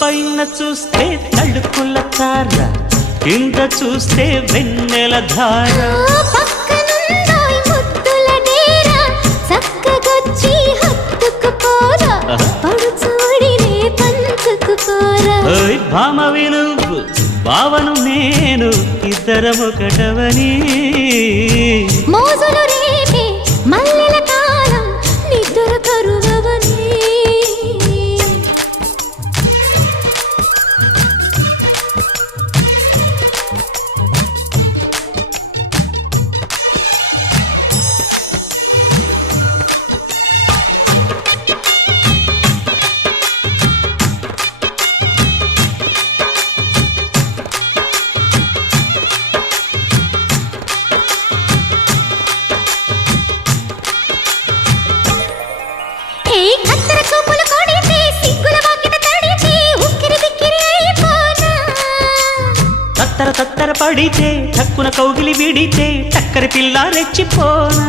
పైన చూస్తే తడుకుల తార, కింద చూస్తే వెన్నెల ధార. పక్కనుందోయ్ ముద్దుల డేరా, చక్కగొచ్చి హత్తుకుపోరా, పడుచూడినే పంచుకుపోరా. భామ వినువు భావను నేను, ఇద్దరమొకటవని. మోజులు రేపే మల్లెల కాలం, నిద్ర కరువవని. తత్తర పడితే, తక్కున కౌగిలి విడితే, చక్కరి పిల్ల రెచ్చిపోనా.